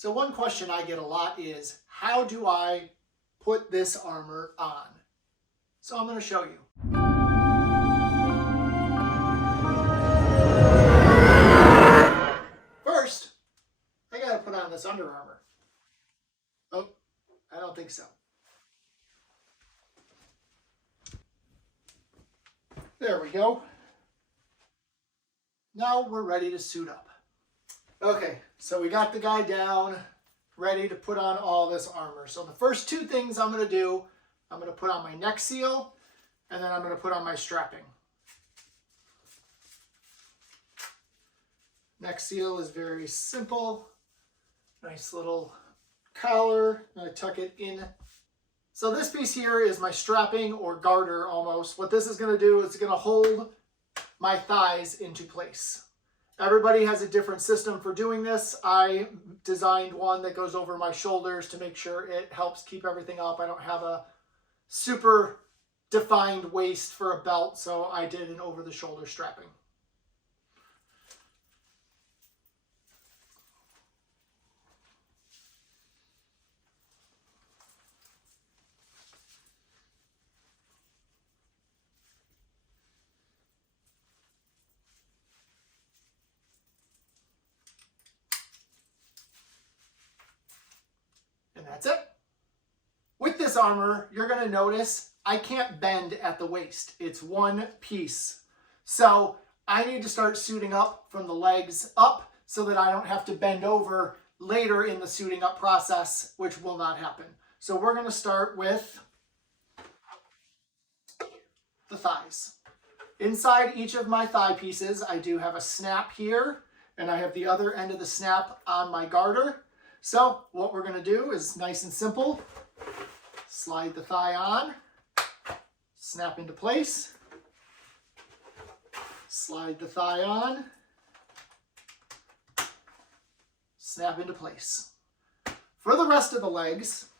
So one question I get a lot is, how do I put this armor on? So I'm going to show you. First, I got to put on this Under Armour. Oh, I don't think so. There we go. Now we're ready to suit up. Okay, so we got the guy down, ready to put on all this armor. So the first two things I'm going to do, I'm going to put on my neck seal, and then I'm going to put on my strapping. Neck seal is very simple. Nice little collar. I'm going to tuck it in. So this piece here is my strapping or garter almost. What this is going to do is it's going to hold my thighs into place. Everybody has a different system for doing this. I designed one that goes over my shoulders to make sure it helps keep everything up. I don't have a super defined waist for a belt, so I did an over-the-shoulder strapping. And that's it. With this armor, you're going to notice I can't bend at the waist. It's one piece. So I need to start suiting up from the legs up so that I don't have to bend over later in the suiting up process, which will not happen. So we're going to start with the thighs. Inside each of my thigh pieces, I do have a snap here, and I have the other end of the snap on my garter. So what we're going to do is nice and simple. Slide the thigh on, snap into place, slide the thigh on, snap into place. For the rest of the legs,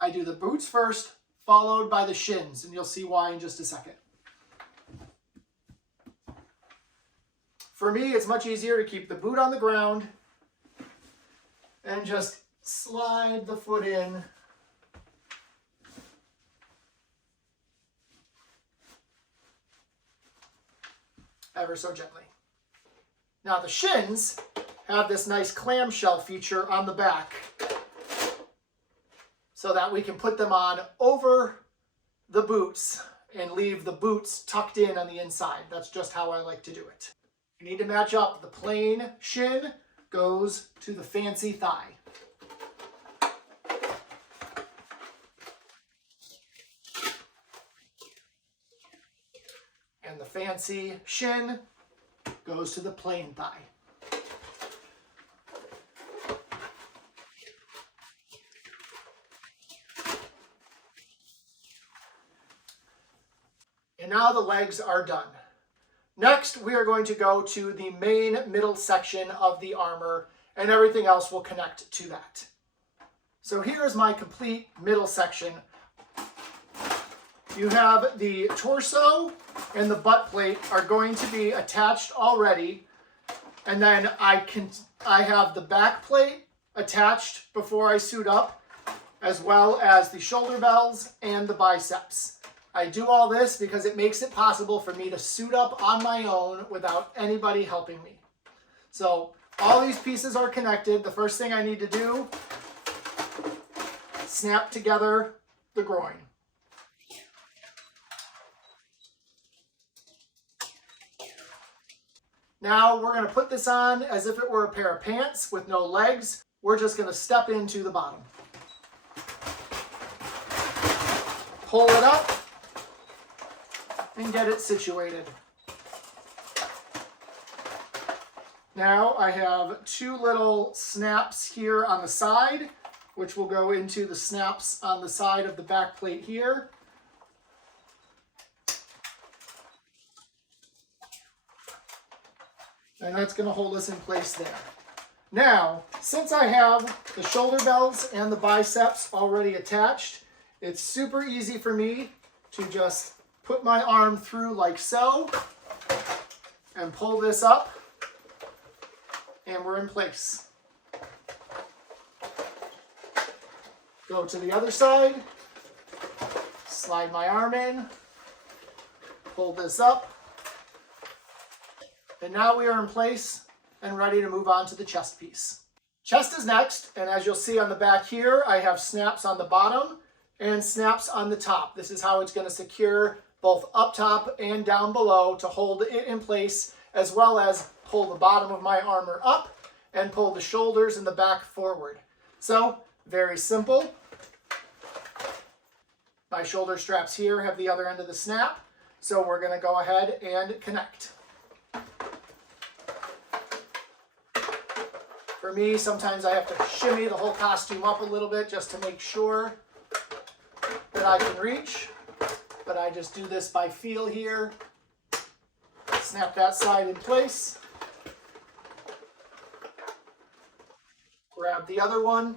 I do the boots first, followed by the shins, and you'll see why in just a second. For me, it's much easier to keep the boot on the ground and just slide the foot in ever so gently. Now the shins have this nice clamshell feature on the back so that we can put them on over the boots and leave the boots tucked in on the inside. That's just how I like to do it. You need to match up. The plain shin goes to the fancy thigh. And the fancy shin goes to the plain thigh. And now the legs are done. Next, we are going to go to the main middle section of the armor, and everything else will connect to that. So here is my complete middle section. You have the torso and the butt plate are going to be attached already, and then I have the back plate attached before I suit up, as well as the shoulder bells and the biceps. I do all this because it makes it possible for me to suit up on my own without anybody helping me. So all these pieces are connected. The first thing I need to do, snap together the groin. Now we're going to put this on as if it were a pair of pants with no legs. We're just going to step into the bottom. Pull it up and get it situated. Now I have two little snaps here on the side, which will go into the snaps on the side of the back plate here. And that's going to hold us in place there. Now, since I have the shoulder belts and the biceps already attached, it's super easy for me to just put my arm through like so and pull this up, and we're in place. Go to the other side, slide my arm in, pull this up, and now we are in place and ready to move on to the chest piece. Chest is next, and as you'll see on the back here, I have snaps on the bottom and snaps on the top. This is how it's going to secure both up top and down below to hold it in place, as well as pull the bottom of my armor up and pull the shoulders and the back forward. So, very simple. My shoulder straps here have the other end of the snap, so we're going to go ahead and connect. For me, sometimes I have to shimmy the whole costume up a little bit just to make sure that I can reach, but I just do this by feel here. Snap that side in place. Grab the other one.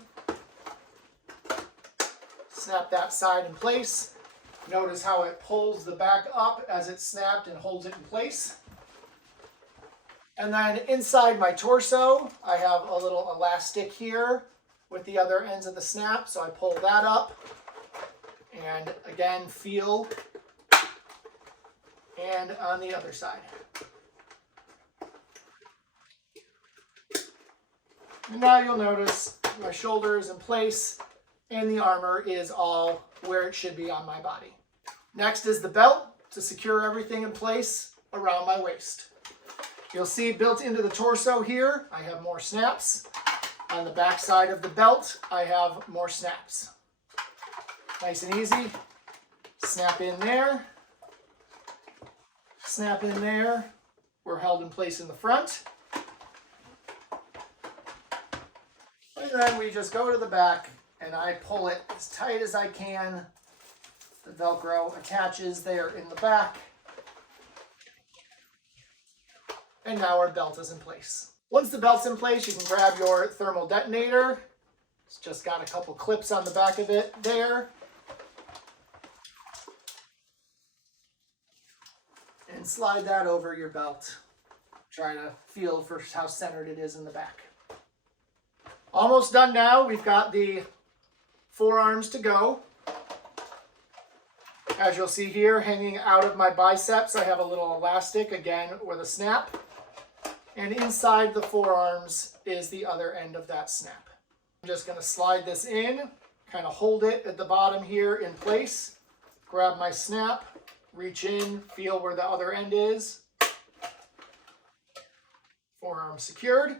Snap that side in place. Notice how it pulls the back up as it's snapped and holds it in place. And then inside my torso, I have a little elastic here with the other ends of the snap. So I pull that up and again feel, and on the other side. And now you'll notice my shoulder is in place and the armor is all where it should be on my body. Next is the belt to secure everything in place around my waist. You'll see built into the torso here, I have more snaps. On the back side of the belt, I have more snaps. Nice and easy. Snap in there. Snap in there. We're held in place in the front. And then we just go to the back and I pull it as tight as I can. The Velcro attaches there in the back. And now our belt is in place. Once the belt's in place, you can grab your thermal detonator. It's just got a couple clips on the back of it there. And slide that over your belt. Try to feel for how centered it is in the back. Almost done now. We've got the forearms to go. As you'll see here, hanging out of my biceps, I have a little elastic, again, with a snap. And inside the forearms is the other end of that snap. I'm just going to slide this in, kind of hold it at the bottom here in place, grab my snap, reach in, feel where the other end is. Forearm secured.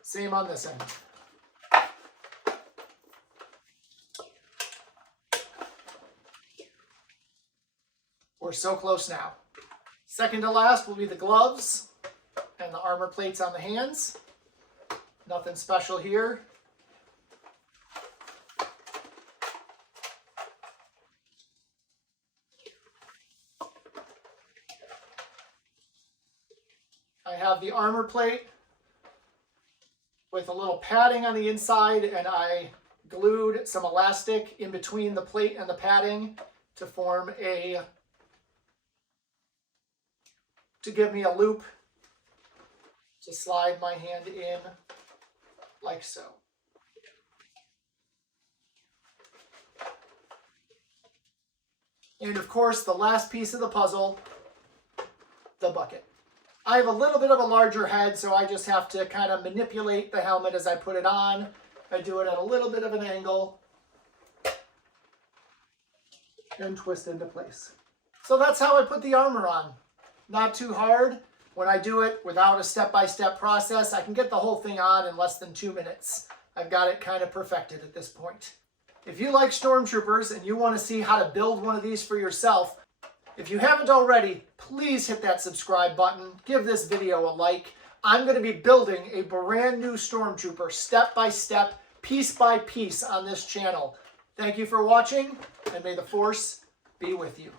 Same on this end. We're so close now. Second to last will be the gloves and the armor plates on the hands. Nothing special here. I have the armor plate with a little padding on the inside, and I glued some elastic in between the plate and the padding to form to give me a loop to slide my hand in like so. And of course, the last piece of the puzzle, the bucket. I have a little bit of a larger head, so I just have to kind of manipulate the helmet as I put it on. I do it at a little bit of an angle and twist into place. So that's how I put the armor on. Not too hard. When I do it without a step-by-step process, I can get the whole thing on in less than 2 minutes. I've got it kind of perfected at this point. If you like Stormtroopers and you want to see how to build one of these for yourself, if you haven't already, please hit that subscribe button. Give this video a like. I'm going to be building a brand new Stormtrooper step-by-step, piece-by-piece on this channel. Thank you for watching, and may the Force be with you.